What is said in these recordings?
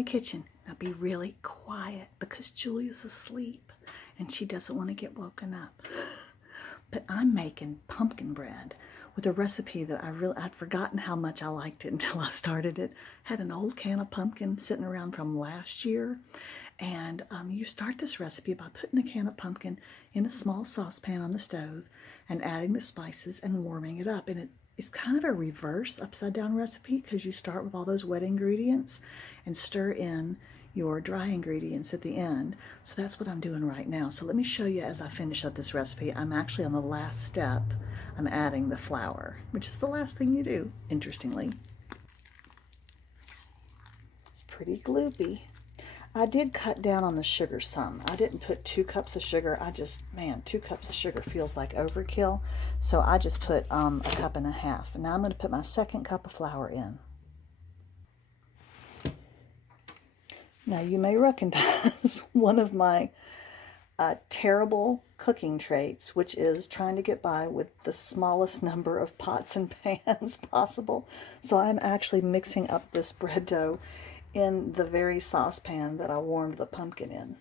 the kitchen. Now be really quiet because Julia's asleep and she doesn't want to get woken up. But I'm making pumpkin bread with a recipe that I'd forgotten how much I liked it until I started it. Had an old can of pumpkin sitting around from last year. And you start this recipe by putting the can of pumpkin in a small saucepan on the stove and adding the spices and warming it up. And it's kind of a reverse upside down recipe because you start with all those wet ingredients and stir in your dry ingredients at the end. So that's what I'm doing right now. So let me show you as I finish up this recipe. I'm actually on the last step. I'm adding the flour, which is the last thing you do, interestingly. It's pretty gloopy. I did cut down on the sugar some. I didn't put 2 cups of sugar. Man, 2 cups of sugar feels like overkill. So I just put a cup and a half. And now I'm going to put my 2nd cup of flour in. Now you may recognize one of my terrible cooking traits, which is trying to get by with the smallest number of pots and pans possible. So I'm actually mixing up this bread dough in the very saucepan that I warmed the pumpkin in.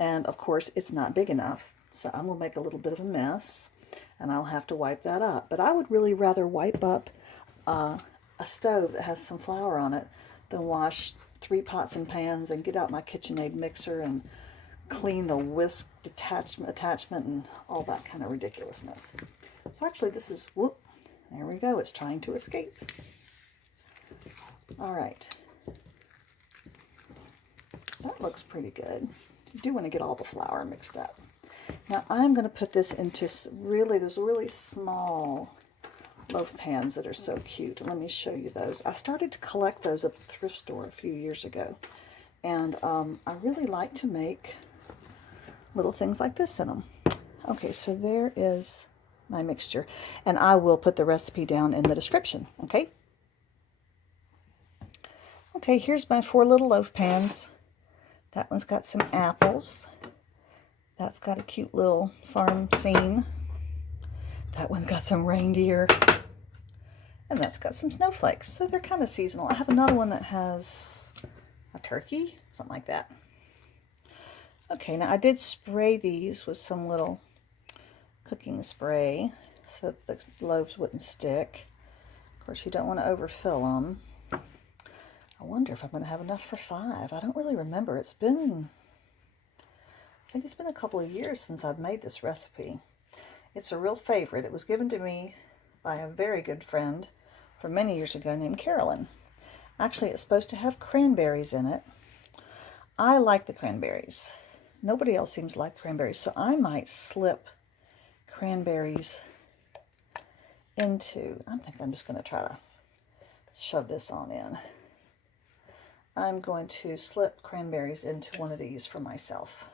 And of course it's not big enough, so I'm going to make a little bit of a mess and I'll have to wipe that up. But I would really rather wipe up a stove that has some flour on it than wash 3 pots and pans and get out my KitchenAid mixer and clean the whisk attachment and all that kind of ridiculousness. So actually this is, whoop, there we go, it's trying to escape. All right, that looks pretty good. You do want to get all the flour mixed up. Now I'm going to put this into those really small loaf pans that are so cute. Let me show you those. I started to collect those at the thrift store a few years ago, and I really like to make little things like this in them. Okay, so there is my mixture, and I will put the recipe down in the description, okay? Okay, here's my 4 little loaf pans. That one's got some apples. That's got a cute little farm scene. That one's got some reindeer. And that's got some snowflakes. So they're kind of seasonal. I have another one that has a turkey, something like that. Okay, now I did spray these with some little cooking spray so that the loaves wouldn't stick. Of course, you don't want to overfill them. I wonder if I'm going to have enough for 5. I don't really remember. I think it's been a couple of years since I've made this recipe. It's a real favorite. It was given to me by a very good friend from many years ago named Carolyn. Actually, it's supposed to have cranberries in it. I like the cranberries. Nobody else seems to like cranberries, so I might slip cranberries into, I think I'm just going to try to shove this on in. I'm going to slip cranberries into one of these for myself.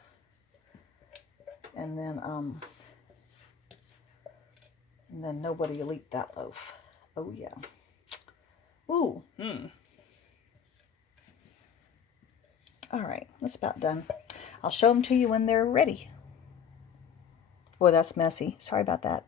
And then nobody will eat that loaf. Oh yeah. Ooh. All right, that's about done. I'll show them to you when they're ready. Boy, that's messy. Sorry about that.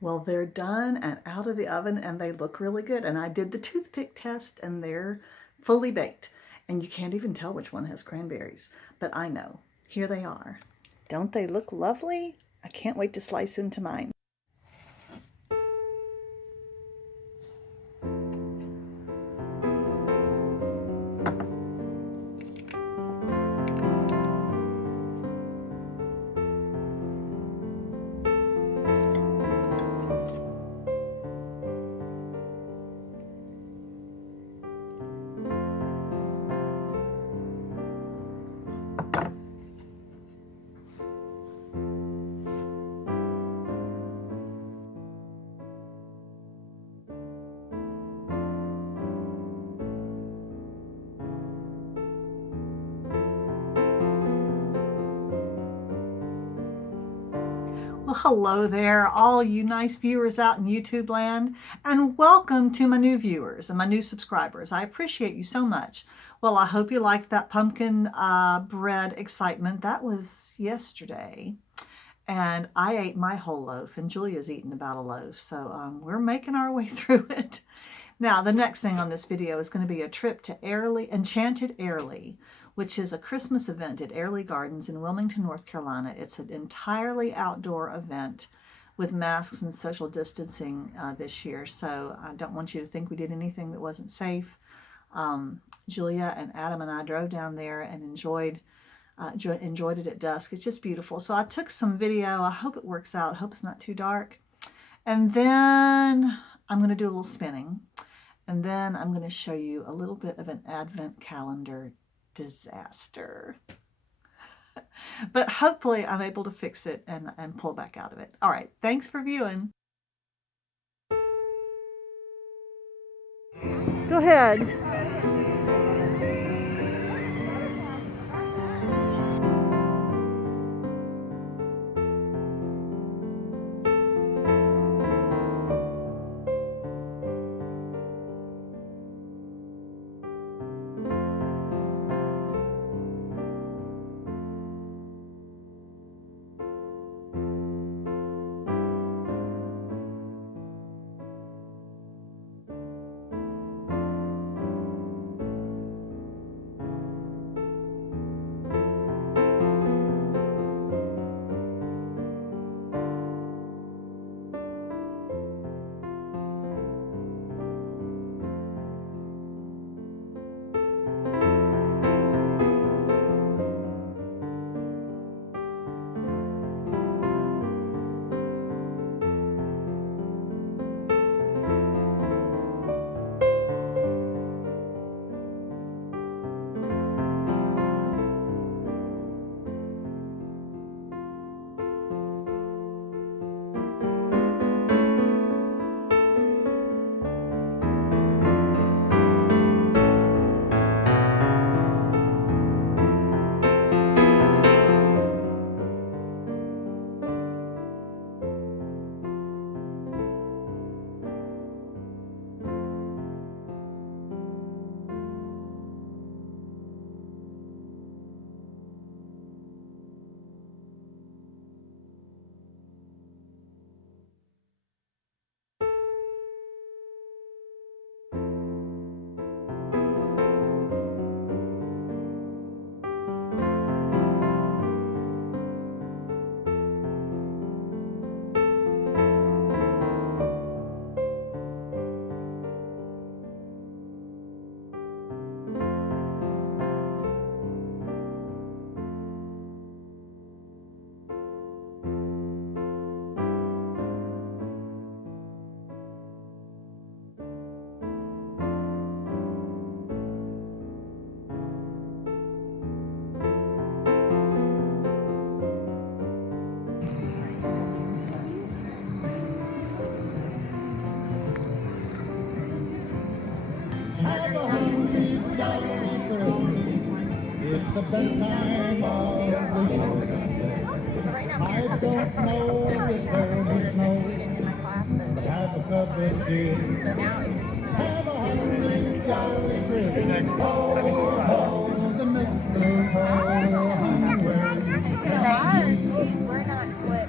Well, they're done and out of the oven, and they look really good. And I did the toothpick test, and they're fully baked. And you can't even tell which one has cranberries. But I know. Here they are. Don't they look lovely? I can't wait to slice into mine. Well, hello there, all you nice viewers out in YouTube land, and welcome to my new viewers and my new subscribers. I appreciate you so much. Well, I hope you liked that pumpkin bread excitement. That was yesterday, and I ate my whole loaf, and Julia's eaten about a loaf, so we're making our way through it. Now, the next thing on this video is going to be a trip to Enchanted Airlie, which is a Christmas event at Airlie Gardens in Wilmington, North Carolina. It's an entirely outdoor event with masks and social distancing this year. So I don't want you to think we did anything that wasn't safe. Julia and Adam and I drove down there and enjoyed it at dusk. It's just beautiful. So I took some video. I hope it works out. I hope it's not too dark. And then I'm going to do a little spinning. And then I'm going to show you a little bit of an advent calendar disaster. But hopefully I'm able to fix it and pull back out of it. All right. Thanks for viewing. Go ahead. It's the best time of the year. I don't know if there'll be snow, but have a cup of cheer. Have a hundred jolly Christmas. Oh, oh, the mistletoe hung where We're not split.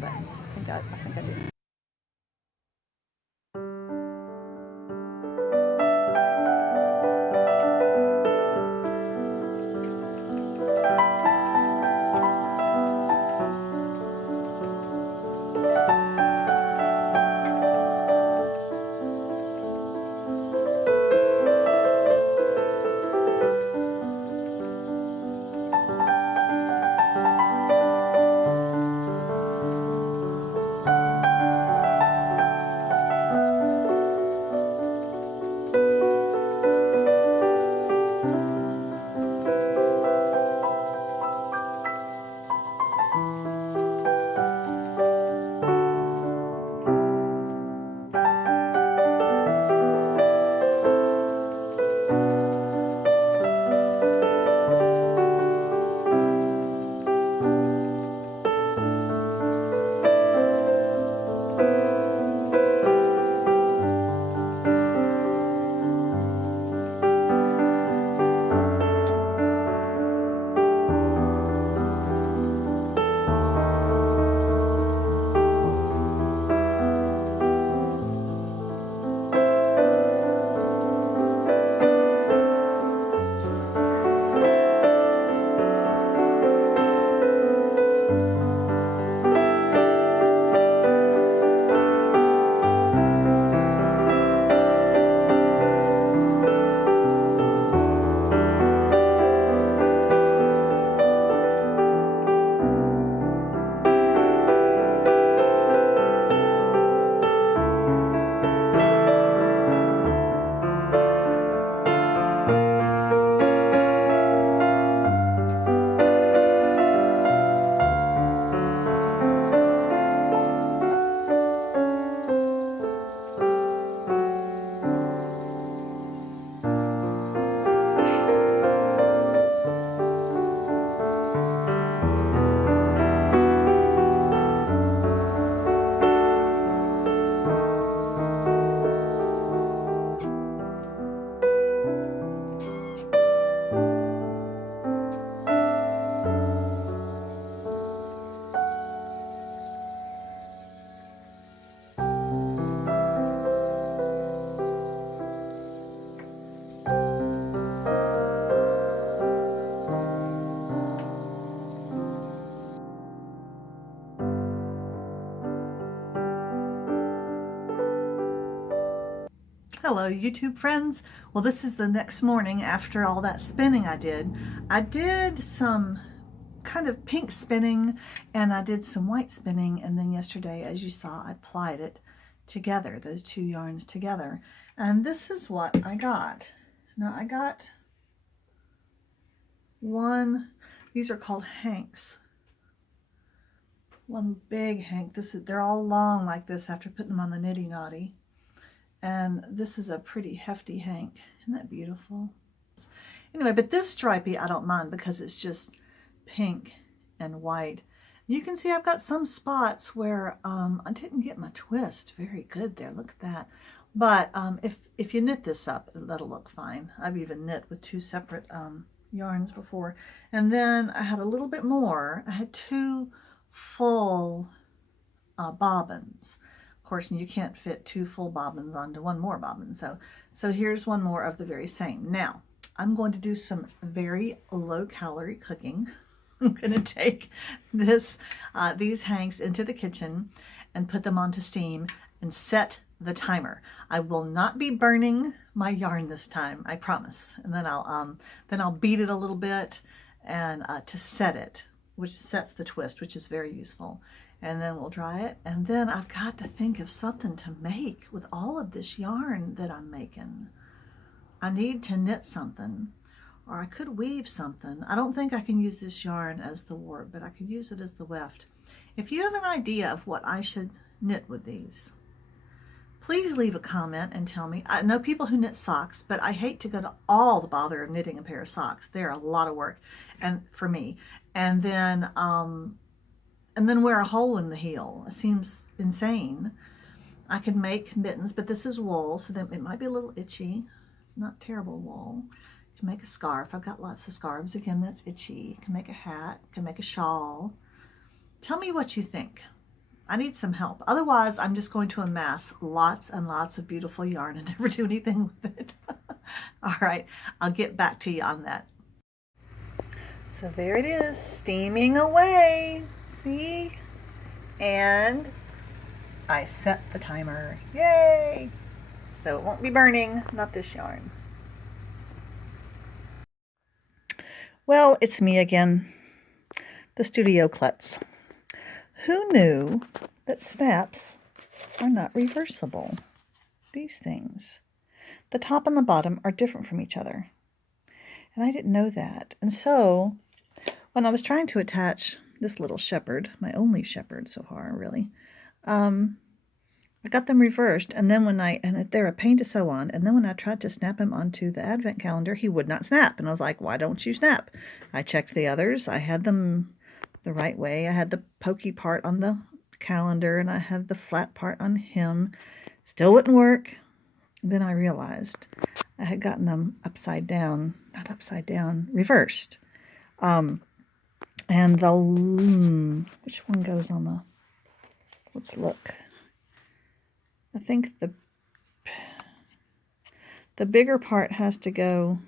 wrong, but I think I did. Hello YouTube friends. Well, this is the next morning after all that spinning I did. I did some kind of pink spinning and I did some white spinning, and then yesterday, as you saw, I plied it together, those two yarns together. And this is what I got. Now I got these are called hanks. One big hank. They're all long like this after putting them on the Nitty Noddy. And this is a pretty hefty hank. Isn't that beautiful? Anyway, but this stripey I don't mind because it's just pink and white. You can see I've got some spots where I didn't get my twist very good there. Look at that. But if you knit this up, that'll look fine. I've even knit with two separate yarns before. And then I had a little bit more. I had two full bobbins. Of course, you can't fit two full bobbins onto one more bobbin. So here's one more of the very same. Now, I'm going to do some very low-calorie cooking. I'm going to take these hanks into the kitchen and put them onto steam and set the timer. I will not be burning my yarn this time, I promise. And then I'll beat it a little bit and to set it, which sets the twist, which is very useful. And then we'll dry it. And then I've got to think of something to make with all of this yarn that I'm making. I need to knit something, or I could weave something. I don't think I can use this yarn as the warp, but I could use it as the weft. If you have an idea of what I should knit with these, please leave a comment and tell me. I know people who knit socks, but I hate to go to all the bother of knitting a pair of socks. They're a lot of work, and for me. And then wear a hole in the heel. It seems insane. I could make mittens, but this is wool, so that it might be a little itchy. It's not terrible wool. You can make a scarf. I've got lots of scarves. Again, that's itchy. You can make a hat. You can make a shawl. Tell me what you think. I need some help. Otherwise, I'm just going to amass lots and lots of beautiful yarn and never do anything with it. All right, I'll get back to you on that. So there it is, steaming away. See? And I set the timer. Yay! So it won't be burning, not this yarn. Well, it's me again, the studio klutz. Who knew that snaps are not reversible? These things. The top and the bottom are different from each other. And I didn't know that. And so when I was trying to attach this little shepherd, my only shepherd so far, really, I got them reversed. And then and they're a pain to sew on. And then when I tried to snap him onto the advent calendar, he would not snap. And I was like, why don't you snap? I checked the others. I had them the right way. I had the pokey part on the calendar and I had the flat part on him. Still wouldn't work. Then I realized I had gotten them upside down, not upside down, reversed. And which one goes on the, let's look. I think the bigger part has to go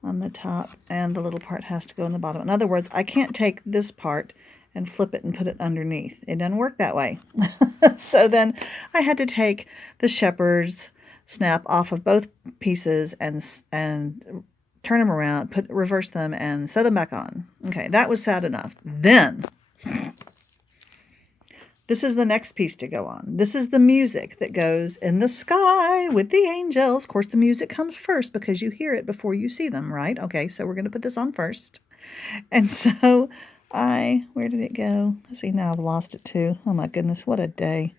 on the top and the little part has to go on the bottom. In other words, I can't take this part and flip it and put it underneath. It doesn't work that way. So then I had to take the shepherd's snap off of both pieces and turn them around, reverse them, and sew them back on. Okay, that was sad enough. Then, this is the next piece to go on. This is the music that goes in the sky with the angels. Of course, the music comes first because you hear it before you see them, right? Okay, so we're going to put this on first. And so where did it go? Let's see, now I've lost it too. Oh my goodness, what a day.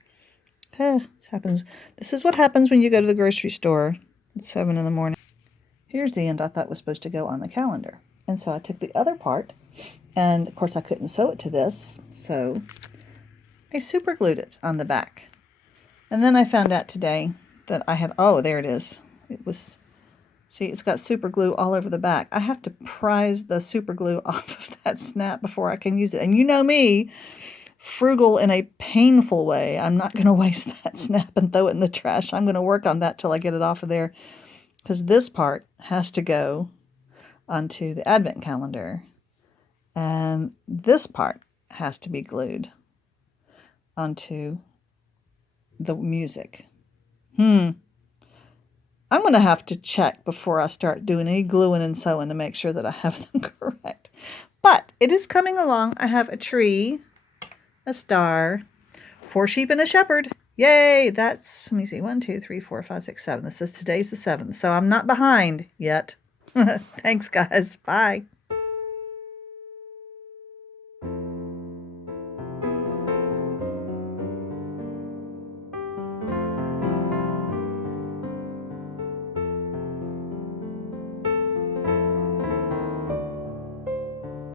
This is what happens when you go to the grocery store at 7 in the morning. Here's the end I thought was supposed to go on the calendar. And so I took the other part, and of course I couldn't sew it to this, so I super glued it on the back. And then I found out today that I had, oh, there it is. It was, see, it's got super glue all over the back. I have to prise the super glue off of that snap before I can use it. And you know me, frugal in a painful way. I'm not going to waste that snap and throw it in the trash. I'm going to work on that till I get it off of there. Because this part has to go onto the advent calendar. And this part has to be glued onto the music. I'm going to have to check before I start doing any gluing and sewing to make sure that I have them correct. But it is coming along. I have a tree, a star, 4 sheep and a shepherd. Yay! That's, let me see, 1, 2, 3, 4, 5, 6, 7. Today's the 7th, so I'm not behind yet. Thanks, guys. Bye.